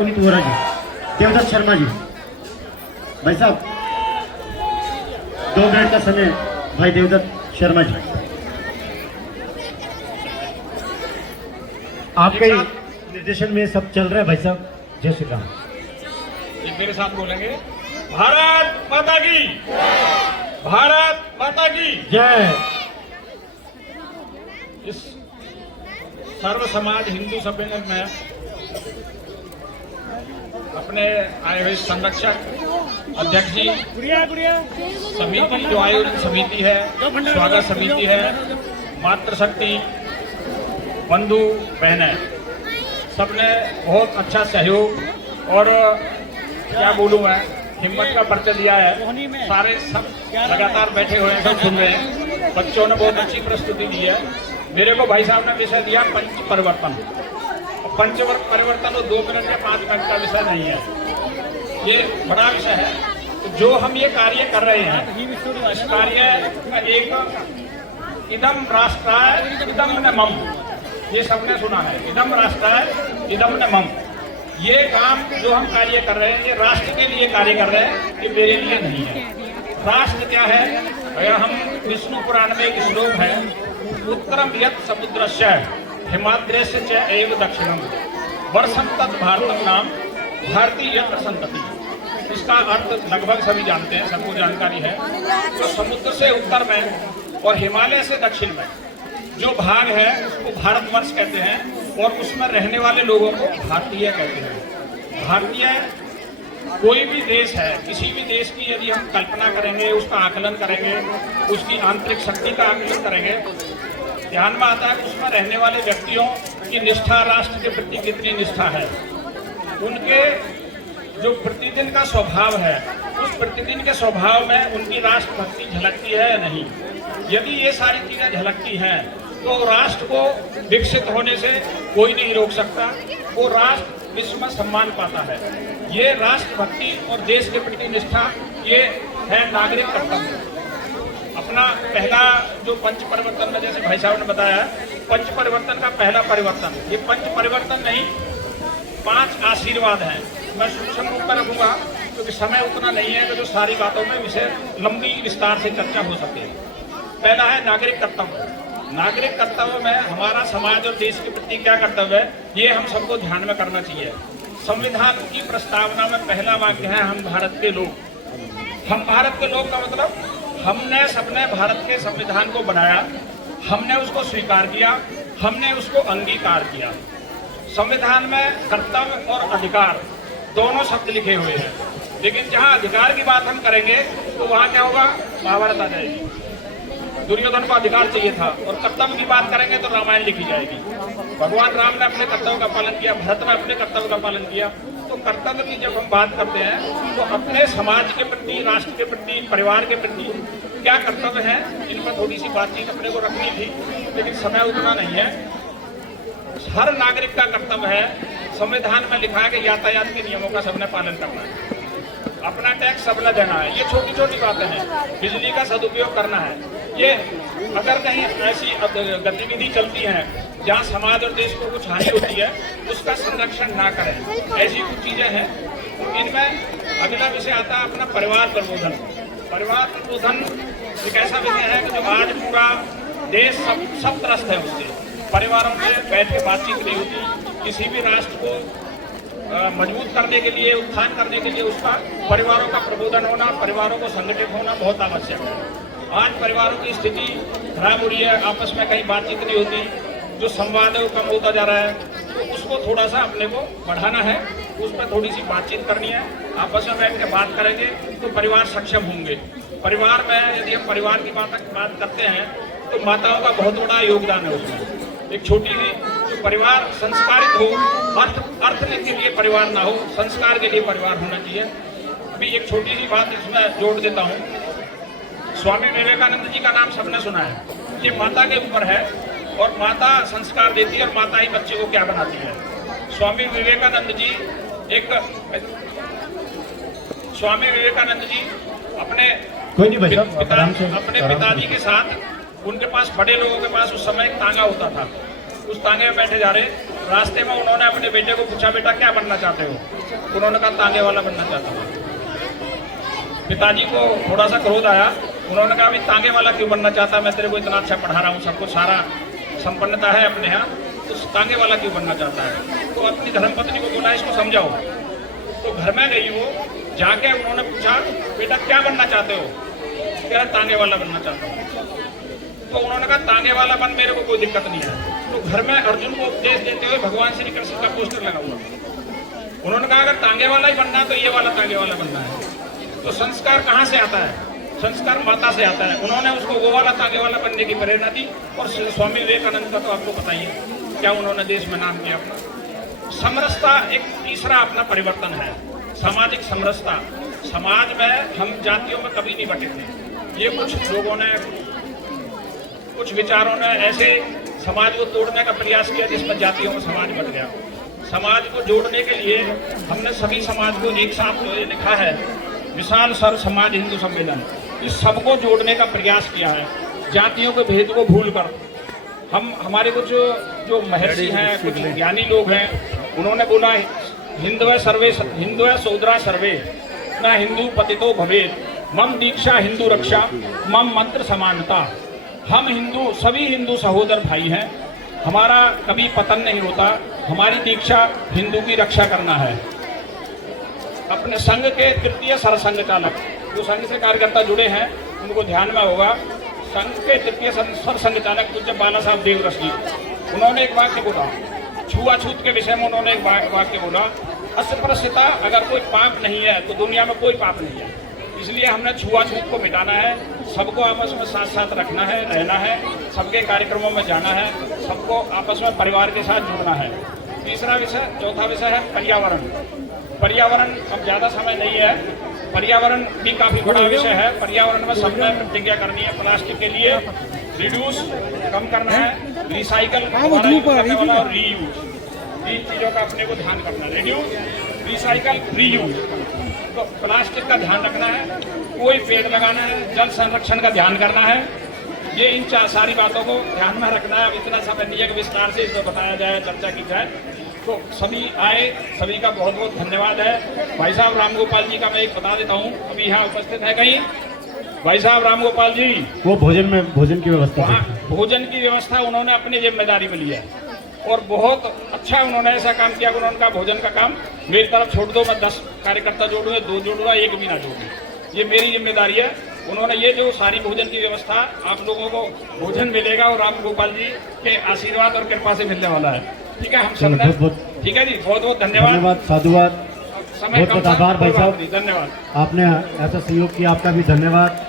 पुनीत वोरा जी, देवदत्त शर्मा जी। भाई साहब 2 मिनट का समय, भाई देवदत्त शर्मा जी। आपके निर्देशन में सब चल रहा है भाई साहब। जय श्री राम। एक मेरे साथ बोलेंगे, भारत माता की, भारत माता की जय। इस सर्व समाज हिंदू सम्मेलन में अपने आए हुए संरक्षक अध्यक्ष जी, समिति जो आयोजन समिति है, स्वागत समिति है, मातृशक्ति बंधु बहनें, सबने बहुत अच्छा सहयोग और क्या बोलूं मैं, हिम्मत का परिचय दिया है। सारे सब लगातार बैठे हुए हैं, सब सुन रहे हैं। बच्चों ने बहुत अच्छी प्रस्तुति दी है। मेरे को भाई साहब ने विषय दिया पंच परिवर्तन। पंच परिवर्तन 2 मिनट या 5 मिनट का विषय नहीं है, ये बड़ा विषय है। जो हम ये कार्य कर रहे हैं, इस कार्य का एक इदम राष्ट्राय इदम न मम, ये सबने सुना है, इदम राष्ट्राय इदम न मम। ये काम जो हम कार्य कर रहे हैं, ये राष्ट्र के लिए कार्य कर रहे हैं, ये मेरे लिए नहीं है। राष्ट्र क्या है? अगर हम विष्णु पुराण में एक श्लोक है, उत्तरम यत् समुद्रस्य हिमाद्रेस्य च एव दक्षिणम वर्षम तत् भारतम नाम भारतीय यत्र संतति। इसका अर्थ लगभग सभी जानते हैं, सबको जानकारी है। तो समुद्र से उत्तर में और हिमालय से दक्षिण में जो भाग है उसको भारतवर्ष कहते हैं, और उसमें रहने वाले लोगों को भारतीय कहते हैं। भारतीय कोई भी देश है, किसी भी देश की यदि हम कल्पना करेंगे, उसका आकलन करेंगे, उसकी आंतरिक शक्ति का आकलन करेंगे, ध्यान में आता है कि उसमें रहने वाले व्यक्तियों की निष्ठा, राष्ट्र के प्रति कितनी निष्ठा है, उनके जो प्रतिदिन का स्वभाव है, उस प्रतिदिन के स्वभाव में उनकी राष्ट्रभक्ति झलकती है या नहीं। यदि ये सारी चीजें झलकती हैं तो राष्ट्र को विकसित होने से कोई नहीं रोक सकता, वो राष्ट्र विश्व में सम्मान पाता है। ये राष्ट्रभक्ति और देश के प्रति निष्ठा, ये है नागरिक कर्तव्य। अपना पहला जो पंच परिवर्तन में, जैसे भाई साहब ने बताया, पंच परिवर्तन का पहला परिवर्तन, ये पंच परिवर्तन नहीं, 5 आशीर्वाद हैं। मैं सूक्ष्म रूप में रखूंगा क्योंकि समय उतना नहीं है कि जो सारी बातों में विषय लंबी विस्तार से चर्चा हो सके। पहला है नागरिक कर्तव्य। नागरिक कर्तव्य में हमारा समाज और देश के प्रति क्या कर्तव्य है, ये हम सबको ध्यान में करना चाहिए। संविधान की प्रस्तावना में पहला वाक्य है, हम भारत के लोग। हम भारत के लोग का मतलब, हमने सबने भारत के संविधान को बनाया, हमने उसको स्वीकार किया, हमने उसको अंगीकार किया। संविधान में कर्तव्य और अधिकार दोनों शब्द लिखे हुए हैं, लेकिन जहां अधिकार की बात हम करेंगे तो वहां क्या होगा, महाभारत आ जाएगी। दुर्योधन को अधिकार चाहिए था, और कर्तव्य की बात करेंगे तो रामायण लिखी जाएगी। भगवान राम ने अपने कर्तव्य का पालन किया, भरत ने अपने कर्तव्य का पालन किया। तो कर्तव्य की जब हम बात करते हैं तो अपने समाज के प्रति, राष्ट्र के प्रति, परिवार के प्रति क्या कर्तव्य है, इन पर थोड़ी सी बातचीत अपने को रखनी थी, लेकिन समय उतना नहीं है। हर नागरिक का कर्तव्य है, संविधान में लिखा है कि यातायात के नियमों का सबने पालन करना है, अपना टैक्स सबने देना है। ये छोटी छोटी बातें हैं। बिजली का सदुपयोग करना है। ये अगर कहीं ऐसी गतिविधि चलती है जहाँ समाज और देश को कुछ हानि होती है, उसका संरक्षण ना करें, ऐसी कुछ चीजें हैं। इनमें अगला विषय आता है अपना परिवार प्रबोधन। परिवार प्रबोधन एक ऐसा विषय है कि जो आज पूरा देश सब त्रस्त है उससे। परिवारों में बैठ के बातचीत नहीं होती। किसी भी राष्ट्र को मजबूत करने के लिए, उत्थान करने के लिए उसका परिवारों का प्रबोधन होना, परिवारों को संगठित होना बहुत आवश्यक है। आज परिवारों की स्थिति खराब हो रही है, आपस में कहीं बातचीत नहीं होती, जो संवाद है वो कम होता जा रहा है। तो उसको थोड़ा सा अपने को बढ़ाना है, उस पर थोड़ी सी बातचीत करनी है। आपस में बैठ के बात करेंगे तो परिवार सक्षम होंगे। परिवार में यदि हम परिवार की बात करते हैं तो माताओं का बहुत बड़ा योगदान है उसमें। एक छोटी सी जो परिवार संस्कारित हो, अर्थ के लिए परिवार ना हो, संस्कार के लिए परिवार होना चाहिए। अभी एक छोटी सी बात इसमें जोड़ देता हूँ। स्वामी विवेकानंद जी का नाम सबने सुना है। ये माता के ऊपर है, और माता संस्कार देती है, और माता ही बच्चे को क्या बनाती है। स्वामी विवेकानंद जी अपने पिताजी के साथ, उनके पास बड़े लोगों के पास उस समय एक तांगा होता था, उस तांगे में बैठे जा रहे। रास्ते में उन्होंने अपने बेटे को पूछा, बेटा क्या बनना चाहते हो? उन्होंने कहा तांगे वाला बनना चाहता हूँ। पिताजी को थोड़ा सा क्रोध आया। उन्होंने कहा, अभी तांगे वाला क्यों बनना चाहता? मैं तेरे को इतना अच्छा पढ़ा रहा हूँ, सबको सारा संपन्नता है अपने यहाँ, तो तांगे वाला क्यों बनना चाहता है? तो अपनी धर्मपत्नी को बोला, इसको समझाओ। तो घर में गई वो, जाके उन्होंने पूछा, बेटा क्या बनना चाहते हो? कह रहा तांगे वाला बनना चाहता हूँ। तो उन्होंने कहा तांगे वाला बन, मेरे को कोई दिक्कत नहीं है। तो घर में अर्जुन को उपदेश देते हुए भगवान श्री कृष्ण का पोस्टर लगा हुआ। उन्होंने कहा अगर तांगे वाला ही बनना तो ये वाला तांगे वाला बनना है। तो संस्कार कहाँ से आता है? संस्कार माता से आता है। उन्होंने उसको वो वाला तांगे वाला बनने की प्रेरणा दी। और स्वामी विवेकानंद का तो आपको पता ही है क्या उन्होंने देश में नाम किया अपना। समरसता एक तीसरा अपना परिवर्तन है, सामाजिक समरसता। समाज में हम जातियों में कभी नहीं बटे थे। ये कुछ लोगों ने, कुछ विचारों ने ऐसे समाज को तोड़ने का प्रयास किया जिसमें जातियों में समाज बट गया। समाज को जोड़ने के लिए हमने सभी समाज को एक साथ जो लिखा है, विशाल सर्व समाज हिंदू सम्मेलन, इस सबको जोड़ने का प्रयास किया है। जातियों के भेद को भूल कर हमारे कुछ जो महर्षि हैं, कुछ ज्ञानी लोग हैं, उन्होंने बोला हिंदव सर्वे, हिंदव सोदरा सर्वे न हिंदू पतितो भवेद, मम दीक्षा हिंदू रक्षा, मम मंत्र समानता। हम हिंदू, सभी हिंदू सहोदर भाई हैं, हमारा कभी पतन नहीं होता। हमारी दीक्षा हिंदू की रक्षा करना है। अपने संघ के तृतीय सरसंघ चालक, जो संघ से कार्यकर्ता जुड़े हैं उनको ध्यान में होगा, संघ के तृतीय सरसंघ चालक पूज्य बाला साहब देवरस जी, उन्होंने एक वाक्य बोला, छुआछूत के विषय में उन्होंने एक वाक्य बोला, अस्पृश्यता अगर कोई पाप नहीं है तो दुनिया में कोई पाप नहीं है। इसलिए हमने छुआछूत को मिटाना है, सबको आपस में साथ साथ रखना है, रहना है, सबके कार्यक्रमों में जाना है, सबको आपस में परिवार के साथ जुड़ना है। तीसरा विषय, चौथा विषय है पर्यावरण। पर्यावरण, अब ज़्यादा समय नहीं है, पर्यावरण भी काफ़ी बड़ा विषय है। पर्यावरण में सबने प्रतिज्ञा करनी है, प्लास्टिक के लिए रिड्यूस कम करना है, रिसाइकल और रीयूज, तीन चीज़ों का अपने को ध्यान करना है। Reduce, recycle, reuse. तो प्लास्टिक का ध्यान रखना है, कोई पेड़ लगाना है, जल संरक्षण का ध्यान करना है। ये इन सारी बातों को ध्यान में रखना है। अब इतना समय नहीं है कि विस्तार से इसमें बताया जाए, चर्चा की जाए। तो सभी आए, सभी का बहुत बहुत धन्यवाद है। भाई साहब रामगोपाल जी का मैं एक बता देता हूँ, अभी यहाँ उपस्थित है कहीं भाई साहब रामगोपाल जी, वो भोजन की व्यवस्था, भोजन की व्यवस्था उन्होंने अपनी जिम्मेदारी में लिया है और बहुत अच्छा उन्होंने ऐसा काम किया कि उन्होंने कहा भोजन का काम मेरी तरफ छोड़ दो, मैं 10 कार्यकर्ता जोड़ूंगा, 2 जोड़ूंगा, 1 भी ना जोड़ूंगा, ये मेरी जिम्मेदारी है। उन्होंने ये जो सारी भोजन की व्यवस्था, आप लोगों को भोजन मिलेगा और राम गोपाल जी के आशीर्वाद और कृपा से मिलने वाला है। ठीक है, हम सब ठीक है जी, बहुत बहुत धन्यवाद, साधुवाद, समय बहुत आभार भाई साहब, धन्यवाद। आपने ऐसा सहयोग किया, आपका भी धन्यवाद।